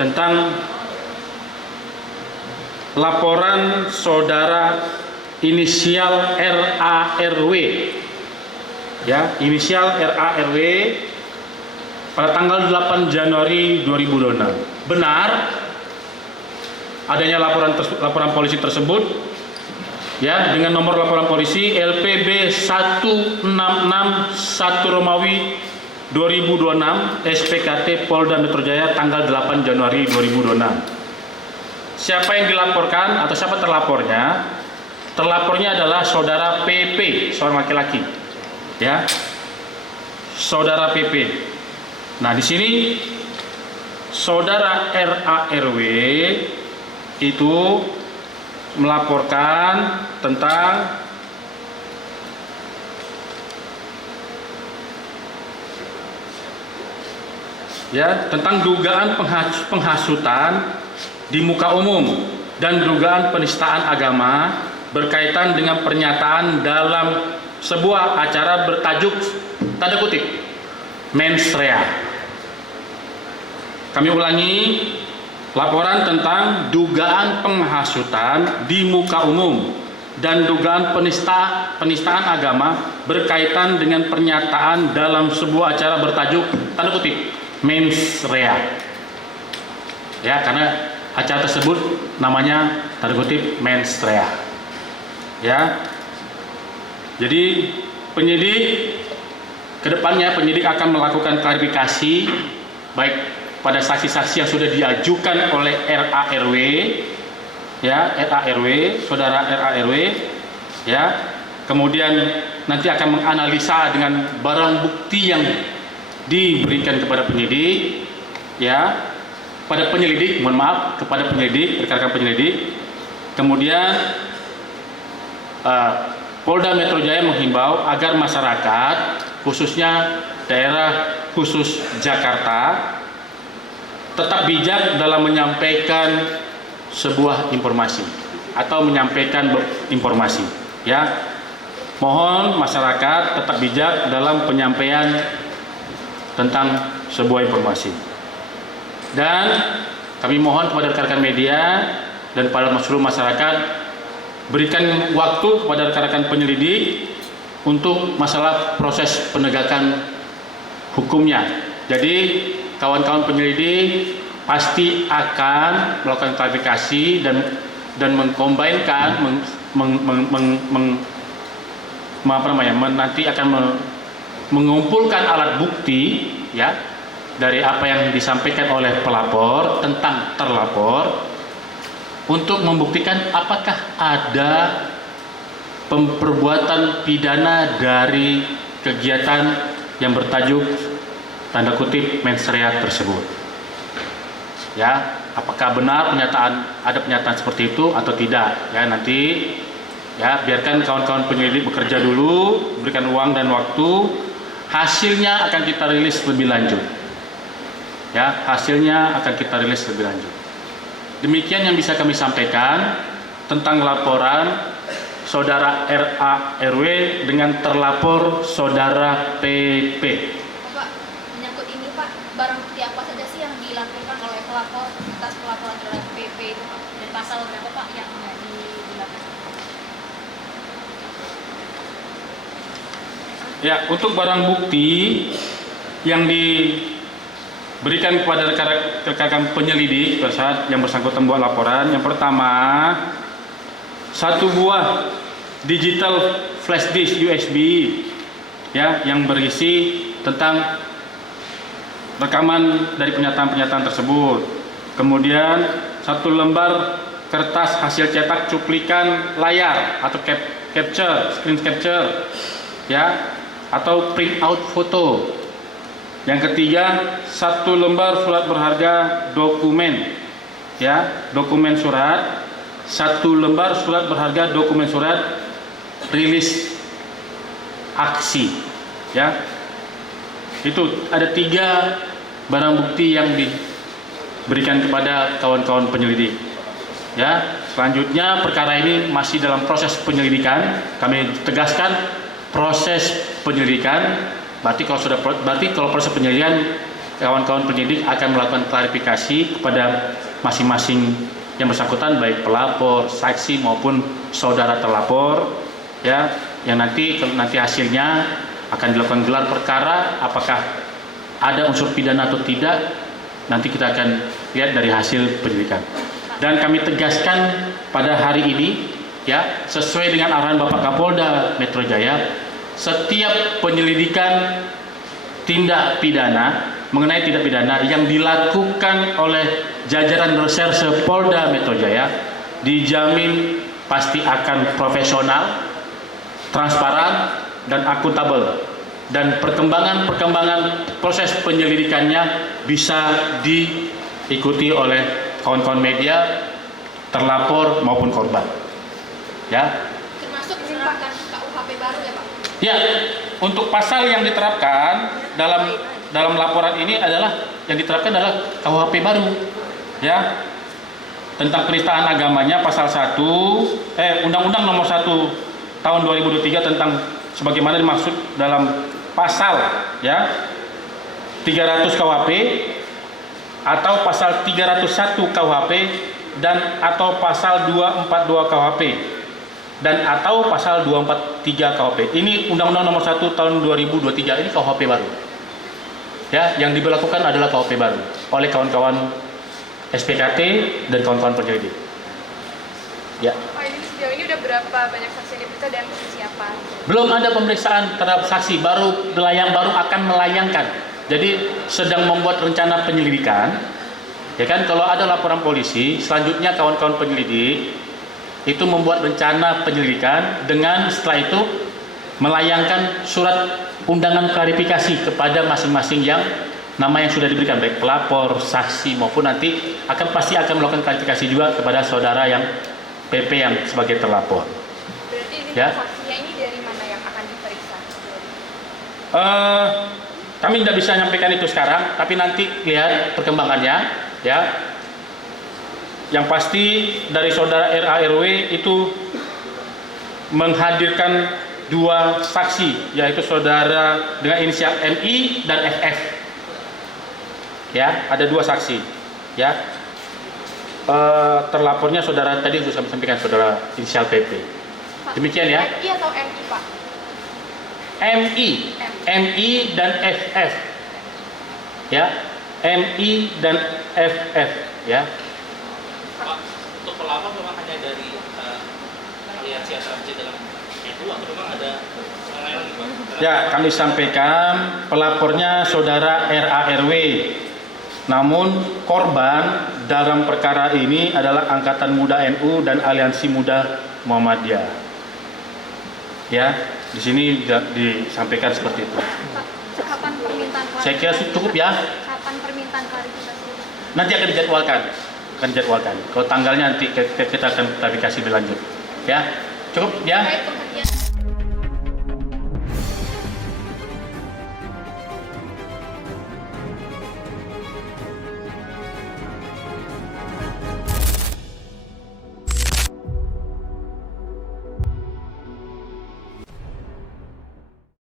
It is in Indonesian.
tentang laporan saudara inisial RARW, ya, inisial RARW pada tanggal 8 Januari 2026. Benar adanya laporan polisi tersebut, ya, dengan nomor laporan polisi LPB 1661 Romawi 2026 SPKT Polda Metro Jaya tanggal 8 Januari 2026. Siapa yang dilaporkan atau siapa terlapornya? Terlapornya adalah saudara PP, seorang laki-laki, ya, saudara PP. Nah, di sini saudara RARW itu melaporkan tentang dugaan penghasutan di muka umum dan dugaan penistaan agama berkaitan dengan pernyataan dalam sebuah acara bertajuk tanda kutip mens rea. Kami ulangi, laporan tentang dugaan penghasutan di muka umum dan dugaan penistaan agama berkaitan dengan pernyataan dalam sebuah acara bertajuk tanda kutip mens rea. Ya, karena acara tersebut namanya tanda kutip mens rea. Ya. Jadi kedepannya penyidik akan melakukan klarifikasi baik pada saksi-saksi yang sudah diajukan oleh RARW, ya, saudara RARW, ya. Kemudian nanti akan menganalisa dengan barang bukti yang diberikan kepada penyidik, ya, kepada penyelidik, rekan-rekan penyelidik. Kemudian Polda Metro Jaya menghimbau agar masyarakat, khususnya daerah khusus Jakarta, tetap bijak dalam menyampaikan sebuah informasi atau menyampaikan informasi, ya. Mohon masyarakat tetap bijak dalam penyampaian tentang sebuah informasi. Dan kami mohon kepada rekan-rekan media dan pada seluruh masyarakat, berikan waktu kepada rekan-rekan penyelidik untuk masalah proses penegakan hukumnya. Jadi kawan-kawan penyelidik pasti akan melakukan klarifikasi dan mengkombinkan, nanti akan mengumpulkan alat bukti, ya, dari apa yang disampaikan oleh pelapor tentang terlapor untuk membuktikan apakah ada perbuatan pidana dari kegiatan yang bertajuk tanda kutip mens rea tersebut. Ya, apakah benar ada pernyataan seperti itu atau tidak? Ya, nanti, ya, biarkan kawan-kawan penyelidik bekerja dulu, berikan uang dan waktu. Hasilnya akan kita rilis lebih lanjut. Ya, hasilnya akan kita rilis lebih lanjut. Demikian yang bisa kami sampaikan tentang laporan saudara RARW dengan terlapor saudara PP. Pak, menyangkut ini Pak, barang bukti apa saja sih yang dilakukan oleh pelapor atas pelaporan terhadap PP itu Pak? Dan pasal berapa Pak yang dilakukan? Ya, untuk barang bukti yang diberikan kepada rekan-rekan penyelidik pada saat yang bersangkutan membuat laporan, yang pertama, satu buah digital flash disk USB, ya, yang berisi tentang rekaman dari pernyataan-pernyataan tersebut. Kemudian satu lembar kertas hasil cetak cuplikan layar atau screen capture, ya, atau print out foto. Yang ketiga, satu lembar surat berharga dokumen, ya, dokumen surat, satu lembar surat berharga dokumen surat rilis aksi, ya. Itu ada 3 barang bukti yang diberikan kepada kawan-kawan penyelidik, ya. Selanjutnya perkara ini masih dalam proses penyelidikan. Kami tegaskan proses penyelidikan. Berarti kalau proses penyelidikan kawan-kawan penyidik akan melakukan klarifikasi kepada masing-masing yang bersangkutan, baik pelapor, saksi maupun saudara terlapor, ya, yang nanti hasilnya akan dilakukan gelar perkara, apakah ada unsur pidana atau tidak, nanti kita akan lihat dari hasil penyelidikan. Dan kami tegaskan pada hari ini, ya, sesuai dengan arahan Bapak Kapolda Metro Jaya, setiap penyelidikan tindak pidana mengenai tindak pidana yang dilakukan oleh jajaran reserse Polda Metro Jaya dijamin pasti akan profesional, transparan, dan akuntabel, dan perkembangan proses penyelidikannya bisa diikuti oleh kawan-kawan media, terlapor maupun korban. Ya. Termasuk menerapkan KUHP baru ya Pak? Ya, untuk pasal yang diterapkan dalam laporan ini adalah yang diterapkan adalah KUHP baru, ya, tentang penistaan agamanya, pasal 1 Undang-Undang Nomor 1 Tahun 2023 tentang sebagaimana dimaksud dalam pasal, ya, 300 KUHP atau pasal 301 KUHP dan atau pasal 242 KUHP dan atau pasal 243 KUHP. Ini Undang-Undang Nomor 1 Tahun 2023, ini KUHP baru. Ya, yang diberlakukan adalah KUHP baru oleh kawan-kawan SPKT dan kawan-kawan penyelidik. Ya. Pak, ini sejauh ini udah berapa banyak saksi yang diperiksa dan siapa? Belum ada pemeriksaan terhadap saksi, baru akan melayangkan. Jadi sedang membuat rencana penyelidikan. Ya kan, kalau ada laporan polisi, selanjutnya kawan-kawan penyelidik itu membuat rencana penyelidikan dengan setelah itu melayangkan surat undangan klarifikasi kepada masing-masing yang nama yang sudah diberikan, baik pelapor, saksi maupun nanti pasti akan melakukan klarifikasi juga kepada saudara yang PP yang sebagai terlapor. Berarti ini Ya. saksinya ini dari mana yang akan diperiksa? Kami tidak bisa menyampaikan itu sekarang, tapi nanti lihat perkembangannya, ya. Yang pasti dari saudara RARW itu menghadirkan dua saksi, yaitu saudara dengan inisial MI dan FF. Ya, ada dua saksi, ya. Terlapornya saudara tadi sudah saya sampaikan, saudara inisial PP. Demikian ya. MI atau MI Pak? MI dan FF, ya, MI dan FF, ya. Pak, untuk pelapor memang hanya dari aliansi antara dalam itu atau memang ada yang lain lagi Pak? Ya, kami sampaikan pelapornya saudara RARW. Namun korban dalam perkara ini adalah Angkatan Muda NU dan Aliansi Muda Muhammadiyah. Ya, di sini disampaikan seperti itu. Pak, kapan permintaan klarifikasi? Saya kira cukup ya. Kapan permintaan klarifikasi? Nanti akan dijadwalkan. Kalau tanggalnya nanti kita akan klarifikasi lebih lanjut. Ya, cukup ya. Baik,